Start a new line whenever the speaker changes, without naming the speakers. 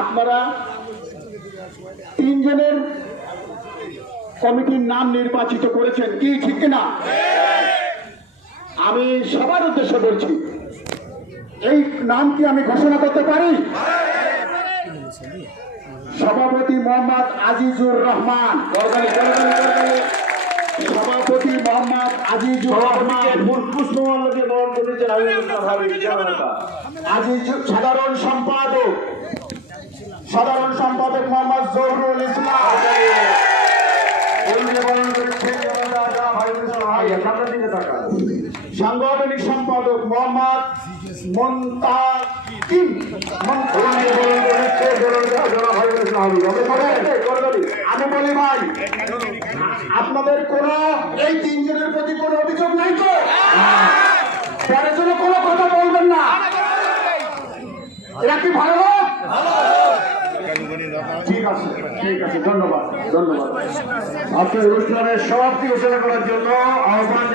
আপনারা তিনজনের কমিটির নাম নির্বাচিত করেছেন কি ঠিক না আমি সবার উদ্দেশ্যে বলছি এই নাম কি আমি ঘোষণা করতে পারি? সভাপতি মোহাম্মদ আজিজুর রহমান। সভাপতি মোহাম্মদ আজিজুর রহমান। আজিজ সাধারণ সম্পাদক। সাধারণ সম্পাদক মোহাম্মদ জহরুল ইসলাম। সাংগঠনিক সম্পাদক মোহাম্মদ আমি বলি ভাই, আপনাদের কোন এই তিনজনের প্রতি কোনো অভিযোগ নাই তো? ঠিক আছে ঠিক আছে ধন্যবাদ ধন্যবাদ।
আপনার অনুষ্ঠানের সমাপ্তি ঘোষণা করার জন্য আহ্বান